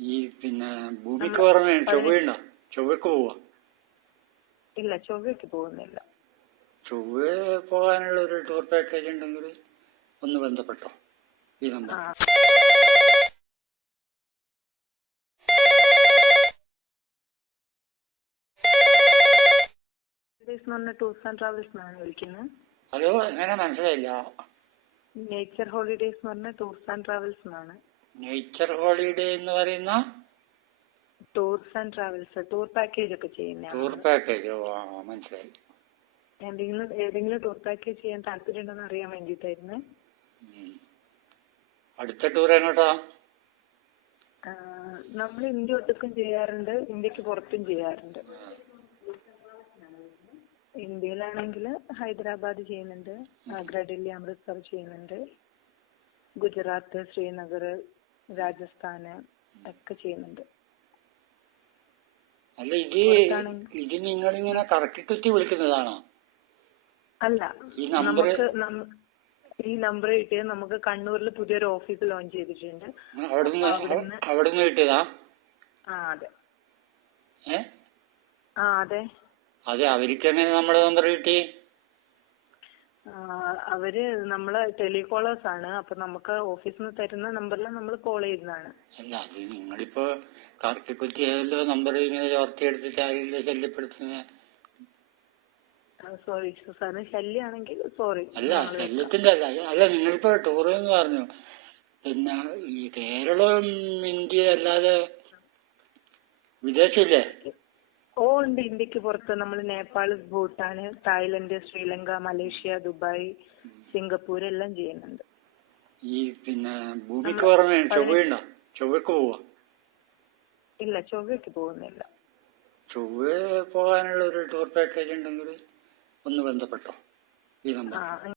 ഈ പിന്നെ ഭൂമിക്ക് പുറമെ ചൊവ്വയുണ്ടോ ചൊവ്വക്ക് പോവാ? ഇല്ല ചൊവ്വയ്ക്ക് പോകുന്നില്ല. ചൊവ്വ പോകാനുള്ള ഒരു ടൂർ പാക്കേജ് ഉണ്ടെങ്കിൽ ഒന്ന് ബന്ധപ്പെട്ടോ? ഈ നമ്പർ ടൂർസ് ആൻഡ് ട്രാവൽസ് എന്നാണ് വിളിക്കുന്നത് ഹലോ എങ്ങനെ മനസ്സിലായില്ല. നേച്ചർ ഹോളിഡേസ് എന്ന് പറഞ്ഞ ടൂർസ് ആൻഡ് ട്രാവൽസ് എന്നാണ് നേച്ചർ ഹോളിഡേ എന്ന് പറയുന്ന tours and travels tour package ഒക്കെ ചെയ്യുന്ന ടൂർ പാക്കേജ് മനസ്സിലായി. എന്തെങ്കിലും ഏതെങ്കിലും ടൂർ പാക്കേജ് ചെയ്യാൻ താല്പര്യമുണ്ടെന്ന് അറിയാൻ വേണ്ടിയിട്ടായിരുന്നു. അടുത്ത ടൂർ എങ്ങോട്ടാ? നമ്മൾ ഇന്ത്യ ഒട്ടുക്കും ചെയ്യാറുണ്ട് ഇന്ത്യയ്ക്ക് പുറത്തും ചെയ്യാറുണ്ട്. ഇന്ത്യയിലാണെങ്കിൽ ഹൈദരാബാദ് ചെയ്യുന്നുണ്ട് ആഗ്ര ഡൽഹി അമൃത്സർ ചെയ്യുന്നുണ്ട് ഗുജറാത്ത് ശ്രീനഗർ രാജസ്ഥാന് ഒക്കെ ചെയ്യുന്നുണ്ട്. അല്ല ഇത് പുറത്താണെങ്കിൽ- നിങ്ങൾ നിങ്ങളിങ്ങനെ കറക്കി കുറ്റി വിളിക്കുന്നതാണോ? അല്ല നമുക്ക് ഈ നമ്പർ കിട്ടിയത് നമുക്ക് കണ്ണൂരിൽ പുതിയൊരു ഓഫീസ് ലോഞ്ച് ചെയ്തിട്ടുണ്ട്. അവിടുന്ന് കിട്ടിയതാ? ആ അതെ. ആ അതെ. അതെ അവർക്ക് എങ്ങനെ നമ്മുടെ നമ്പർ കിട്ടി? അവർ നമ്മൾ ടെലികോളേഴ്സ് ആണ്. അപ്പൊ നമുക്ക് ഓഫീസിൽ നിന്ന് തരുന്ന നമ്പറിൽ നമ്മൾ കോൾ ചെയ്യുന്നതാണ്. അല്ല അത് നിങ്ങളിപ്പോ കുത്തിയല്ലോ നമ്പർ ഇങ്ങനെ ചോർത്തിയെടുത്തിട്ട് ആരെങ്കിലും ശല്യപ്പെടുത്തുന്ന സോറി സാറിന് ശല്യാണെങ്കിൽ സോറി. അല്ല ശല്യത്തിന്റെ അല്ല. അല്ല നിങ്ങളിപ്പോ ടൂർ എന്ന് പറഞ്ഞു. പിന്നെ ഈ കേരളം ഇന്ത്യ അല്ലാതെ വിദേശമില്ലേ ഓ ഉണ്ട് ഇന്ത്യയ്ക്ക് പുറത്ത് നമ്മൾ Nepal Bhutan Thailand Sri Lanka Malaysia Dubai Singapore എല്ലാം ചെയ്യുന്നുണ്ട്. ഈ പിന്നെ ഭൂമിക്ക് പുറമെ ചൊവ്വയുണ്ടോ? ചൊവ്വക്ക് പോവാ? ഇല്ല ചൊവ്വയ്ക്ക് പോകുന്നില്ല. ചൊവ്വ പോകാനുള്ള ഒരു ടൂർ പാക്കേജ് ഉണ്ടെങ്കിൽ ഒന്ന് ബന്ധപ്പെട്ടോ? ഈ നമ്പർ